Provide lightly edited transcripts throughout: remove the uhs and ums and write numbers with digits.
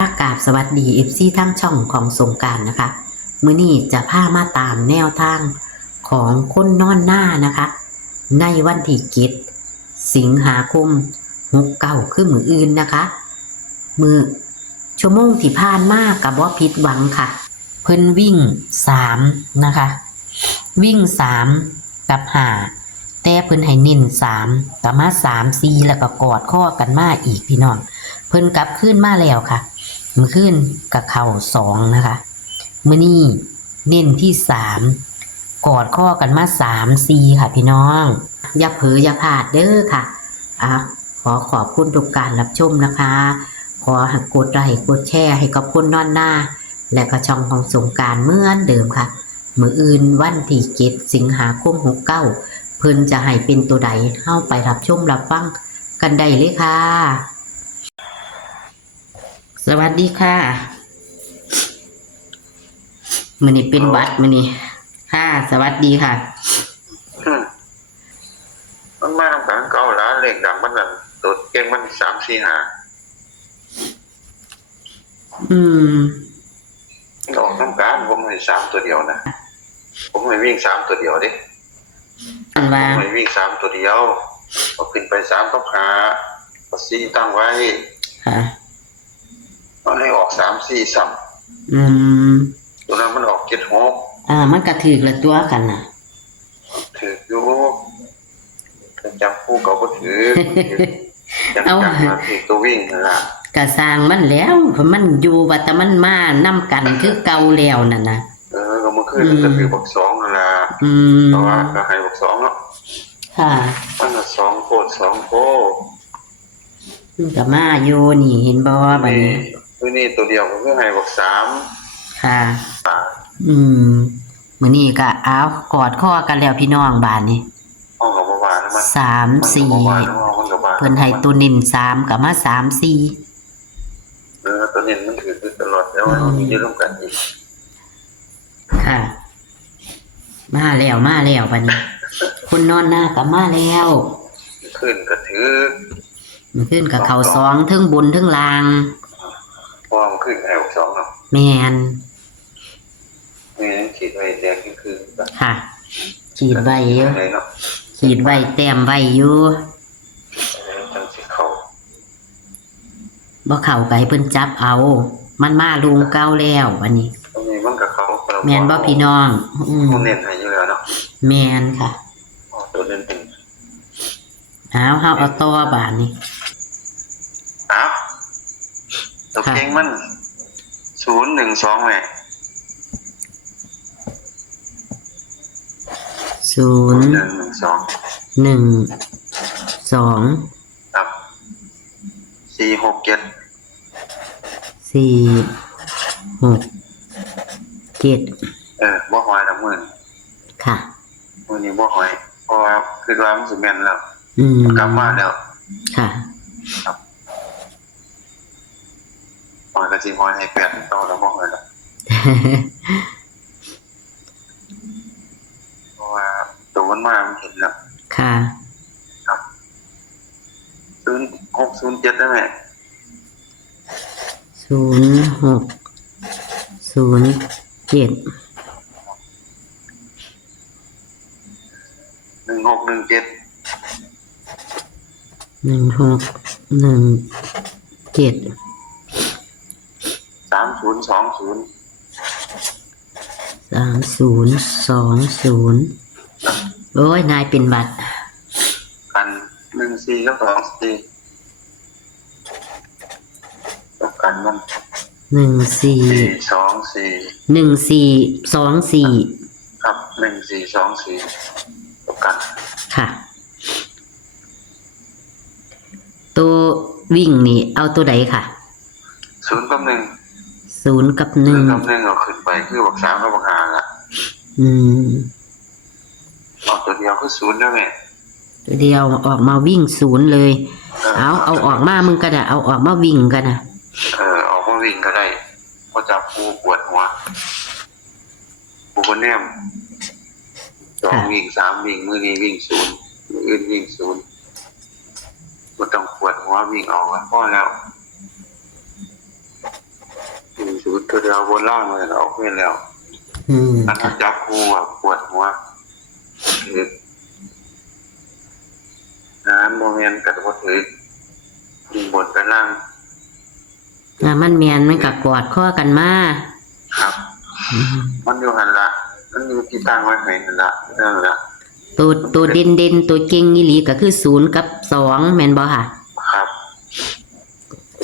กราบสวัสดีFCทั้งช่องของสงกรานต์นะคะมื้อนี้จะพามาตามแนวทางของคนนอนหน้านะคะในวันที่7สิงหาคม69คือมื้ออื่นนะคะมื้อชั่วโมงที่ผ่านมาก็บ่ผิดหวังค่ะเพิ่นวิ่ง3นะคะวิ่ง3กับ5แต่เพิ่นให้เน้น3ก็มา3 4แล้วก็กอดข้อกันมาอีกพี่น้องเพิ่นกลับคืนมาแล้วค่ะมื้อคืนกับเข่า2นะคะมื้อนี้เน้นที่3กอดข้อกันมา3 4ค่ะพี่น้องอย่าเผลออย่าพลาดเด้อค่ะขอขอบคุณทุกการรับชมนะคะขอให้กดไลค์กดแชร์ให้กับคนนอนหน้าและก็ช่องของสงกรานต์เหมือนเดิมค่ะมื้ออื่นวันที่7สิงหาคม69เพิ่นจะให้เป็นตัวใดเฮาไปรับชมรับฟังกันได้เลยค่ะสวัสดีค่ะมื้อนี้เป็นวัดมื้อนี้ค่ะสวัสดีค่ะมันมาทำการเก่าแล้วเลขดังมันนั่นตัวเก่งมัน3 4 5ออกทำการผมให้3ตัวเดียวนะผมให้วิ่ง3ตัวเดียวดิอันว่าผมให้วิ่ง3ตัวเดียวเอาขึ้นไป3กับ5ก็4ตั้งไว้ค่ะมันให้ออก3 4ซ้ำตัวนั้นมันออก7 6มันก็ถูกละตัวกันน่ะถืออยู่จับคู่ก็บ่ถือจังมาถือตัววิ่งนั่นล่ะก็สร้างมันแล้วมันอยู่ว่าแต่มันมานำกันคือเก่าแล้วนั่นน่ะก็เมื่อคืนก็ถือบัก2นั่นล่ะเพราะว่าก็ให้บัก2เนาะค่ะมันก็2โคตร2โคมันก็มาอยู่นี่เห็นบ่บัดนี้นี่ตัวเดียวก็คือให้บัก3ค่ะมื้อนี้ก็กอดข้อกันแล้วพี่น้องบ้านนี้ห้องก็บ่ว่านะมัน3 4เพิ่นให้ตัวเน้น3ก็มา3 4ตัวเน้นมันถือตลอดแล้วมันมีอยู่ร่วมกันอีกค่ะมาแล้วบัดนี้คุณนอนหน้าก็มาแล้วขึ้นก็ถือมันขึ้นกับเขา2ทั้งบนทั้งล่างพอมันขึ้นให้บัก2เนาะแม่นขีดไว้แดงคือค่ะขีดไว้อยู่ขีดไว้แต้มไว้อยู่จังสิเข้าบ่เข้าไปเพิ่นจับเอามันมาลุงเก่าแล้ววันนี้มันก็เข้าแม่นบ่พี่น้องมันเน้นให้อยู่แล้วเนาะแม่นค่ะตัวเน้นเป็นเฮาเอาต่อบาดนี้ตัวเก่งมัน0 1 2แม่0 1 2ครับ4 6 7 4 6 7บ่หอยละมื้อค่ะมื้อนี้บ่หอยเพราะว่าคิดว่ามันสิแม่นแล้วกลับมาแล้วค่ะครับหอยก็สิหอยให้8ต่อแล้วบ่หอยแล้วเพราะว่าตัวมันมามันเห็นแล้วค่ะครับ0 6 0 7ได้ไหม0 6 0 7 1 6 1 7 1 6 1 7 3 0 2 0 3 0 2 0โอ้ยนายเป็นบัตรกัน1 4กับ2 4ต้องกันมัน1 4 2 4 1 4 2 4ครับ1 4 2 4ต้องกันค่ะตัววิ่งนี่เอาตัวใดค่ะ0 กับ 1 0 กับ1เอาขึ้นไปคือบัก3กับบัก5ล่ะตัวเดียวคือ0ได้ไหมตัวเดียวออกมาวิ่ง0เลยเอาออกมามึงก็ได้เอาออกมาวิ่งกันนะออกมาวิ่งก็ได้เพราะจับปูปวดหัวปูบนแนม2วิ่ง3วิ่งมื้อนี้วิ่ง0มื้ออื่นวิ่ง0บ่ต้องปวดหัววิ่งออกพอแล้ว ศูนย์ตัวเดียวบนล่างเลยเอาขึ้นแล้ว อันนั้ ค่ะ นจับหัวปวดหัวคือโมเมนต์กับว่าถือยิงบนกันล่าง มันแมนมันก็กอดข้อกันมา ครับ มันอยู่หันละมันอยู่ที่ตั้งไว้ไหนหันละนั่นละ ตัวเด่นตัวเก่งอีหลีก็คือ0 กับ 2แม่นบ่ค่ะ ครับ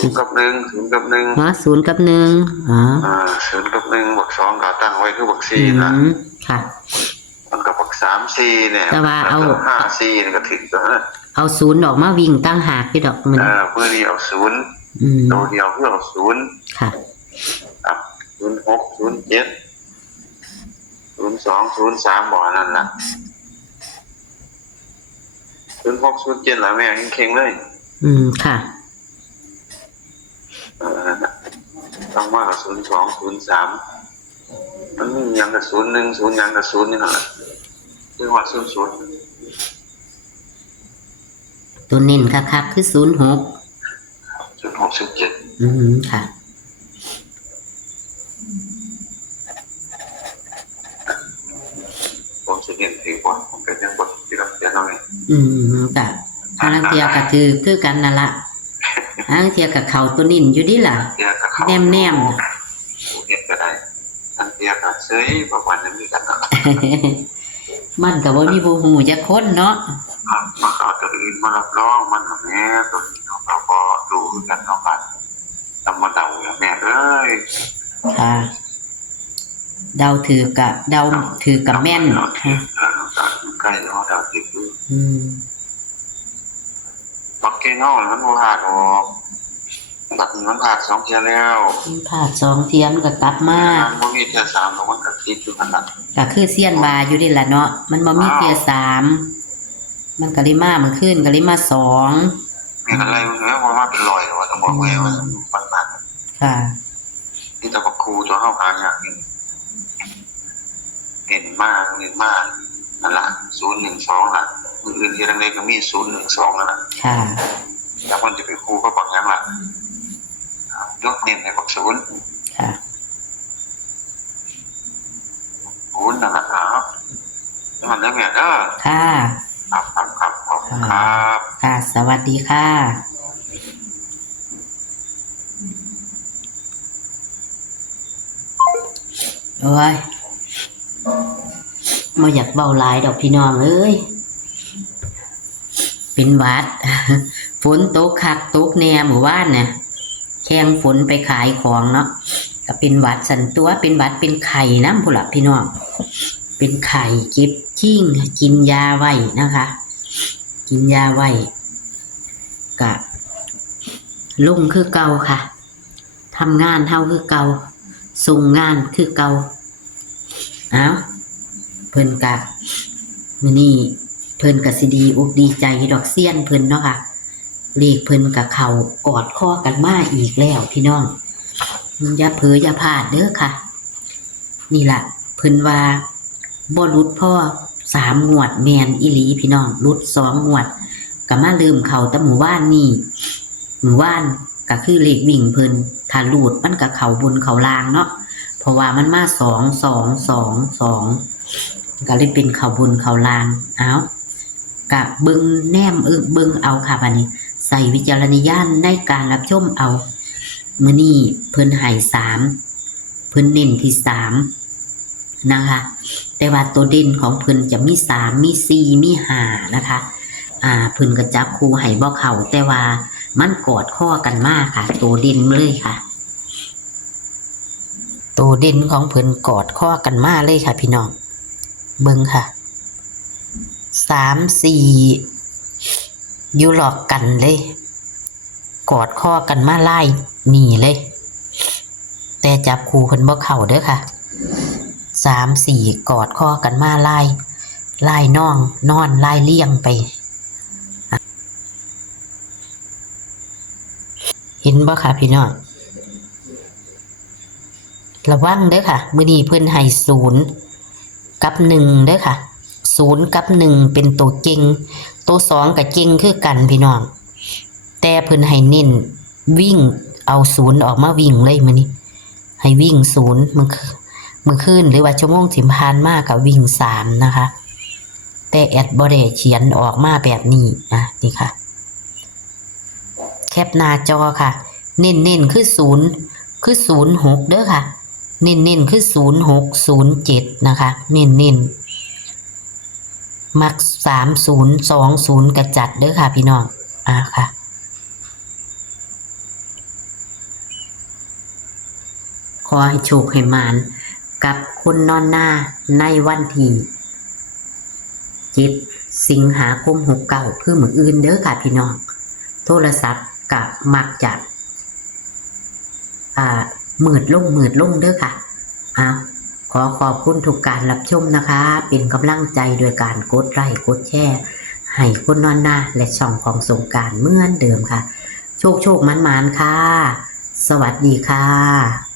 0 กับ 1 0 กับ 1 อ๋อ0 กับ 1อ๋อ 0 กับ 1 บัก 2ก็ตั้งไว้คือบัก อื 4นะ มค่ะ มันกับบัก 3 4เนี่ย แต่ว่าเอา 5 4นี่ก็ถึงแล้วนะ เอา0ออกมาวิ่งตั้งหากอยู่ดอกมัน เมื่อนี้เอา0 อืม ตัวเดียวเพื่อเอา0ค่ะ ครับ06 07 02 03บ่นั่นล่ะ06 07แล้วแม่ยังเค็งเลย ค่ะ ต้องมากับ02 03มันมียังกับ01 0ยังกับ0นี่นั่นแหละคือว่า00 ตัวเน้นคักๆคือ06 06 17ค่ะ ผมสิเห็นถือว่าผมก็ยังบ่ที่รับเสียน้อย ค่ะทางเทียก็คือกันนั่นละทางเทียกับเขาตัวนิ่นอยู่ดิล่ะ เทียกับเขา แนม เห็นก็ได้ทันเทียกับเซยประวันนั้นมีกันนะ มันก็บ่มีผู้ฮู้จักคนเนาะ มาเอาตัวอื่นมารับรองมันแม่ตัวนี้เราก็ดูกันเนาะกันธรรมดาแม่เอ้ย ค่ะ เดาถือกับแม่น ใกล้แล้วเดาถือ ปักเก่งเอามันบ่พลาดออกตัดมันพลาด2เที่ยแล้ว พลาด2เทียมก็กลับมา มันบ่มีเที่ย3หรอกมันก็ติดอยู่นั่นน่ะ ก็คือเซียนบาอยู่ดิล่ะเนาะมันบ่มีเทีย3มันก็เลยมามันขึ้นก็เลยมา2 มีอะไรมันแล้วว่าเป็นรอยว่าต้องบอกแม่ว่าบาง ค่ะ ที่ตะบักครูตัวเฮาหาอย่างเห็นมากนั่นล่ะ012ล่ะอื่นๆที่ดังๆก็มี012นั่นน่ะ ค่ะ แล้วมันจะไปครูก็บางอย่างล่ะยกเน้นในบัก0 ค่ะ นั่นล่ะครับมันได้แม่เด้อ ค่ะ ครับขอบคุณครับ ค่ะ สวัสดีค่ะ โอ้ยบ่อยากเบาหลายดอกพี่น้องเอ้ย เป็นหวัด ฝนตกคักตกแน่หมู่บ้านเนี่ยแข่งฝนไปขายของเนาะก็เป็นหวัดสันตัวเป็นหวัดเป็นไข่น้ำผู้หลับพี่น้อง เป็นไข่เก็บขิ้งกินยาไว้นะคะ กินยาไว้กะลุ่งคือเก่าค่ะทำงานเท่าคือเก่าส่งงานคือเก่าเอาเพิ่นกะมื้อนี้เพิ่นกะสิดีอกดีใจดอกเสี้ยนเพิ่นเนาะค่ะเลขเพิ่นกะเข้ากอดข้อกันมาอีกแล้วพี่น้องอย่าเผลออย่าพลาดเด้อค่ะ นี่ล่ะเพิ่นว่าบ่หลุดพ่อ3 งวดแมนอีหลีพี่น้องหลุด2 งวดก็มาลืมเข้าแต่หมู่บ้านนี่หมู่บ้านก็คือเลขวิ่งเพิ่นถ้าหลุดมันก็เข้าบนเข้าล่างเนาะเพราะว่ามันมา2 ก็เลยเป็นเข้าบนเข้าล่างเอากะเบิ่งแนมเบิ่งเอาค่ะบัดนี้ใส่วิจารณญาณในการรับชมเอามื้อนี้เพิ่นให้3เพิ่นเน้นที่3นะคะแต่ว่าตัวเด่นของเพิ่นจะมี3มี4มี5นะคะเพิ่นก็จับคู่ให้บ่เข้าแต่ว่ามันกอดข้อกันมากค่ะตัวเด่นเลยค่ะตัวเด่นของเพิ่นกอดข้อกันมาเลยค่ะพี่น้องเบิ่งค่ะ3 4อยู่หลอกกันเลยกอดข้อกันมาไล่หนีเลยแต่จับคู่เพิ่นบ่เข้าเด้อค่ะ3 4กอดข้อกันมาไล่น้องนอนไล่เลี่ยงไปเห็นบ่ค่ะพี่น้องระวังเด้อค่ะมื้อนี้เพิ่นให้0 กับ 1เด้อค่ะ0 กับ 1เป็นตัวเก่งตัว2ก็เก่งคือกันพี่น้องแต่เพิ่นให้เน้นวิ่งเอา0ออกมาวิ่งเลยมื้อนี้ ให้วิ่ง0มื้อคืนหรือว่าชั่วโมงที่ผ่านมาก็วิ่ง3นะคะแต่แอดบ่ได้เขียนออกมาแบบนี้นะนี่ค่ะแคปหน้าจอค่ะเน้นๆคือ06เด้อค่ะเน้นๆคือ0607นะคะเน้นๆมัก3020กระจัดเด้อค่ะพี่น้องค่ะขอให้โชคให้มานกับคนนอนหน้าในวันที่7 สิงหาคม69คือมื้ออื่นเด้อค่ะพี่น้องโทรศัพท์กับมักจะมืดลงเด้อค่ะขอขอบคุณทุกการรับชมนะคะ เป็นกำลังใจโดยการกดไลค์กดแชร์ให้คนนอนหน้าและช่องของสงกรานต์เหมือนเดิมค่ะ โชคมันๆค่ะ สวัสดีค่ะ